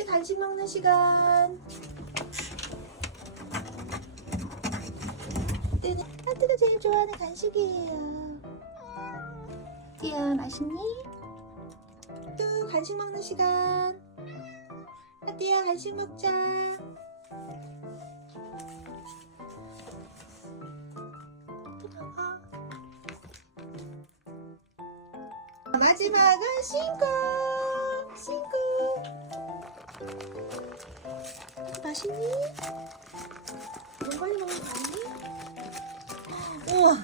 하트 간식 먹는 시간. 하트가 제일 좋아하는 간식이에요. 띠야, 맛있니? 또 간식 먹는 시간. 하트야, 간식 먹자. 마지막은 싱크. 맛있니? 이거 빨리 먹는 거 아니니? 우와,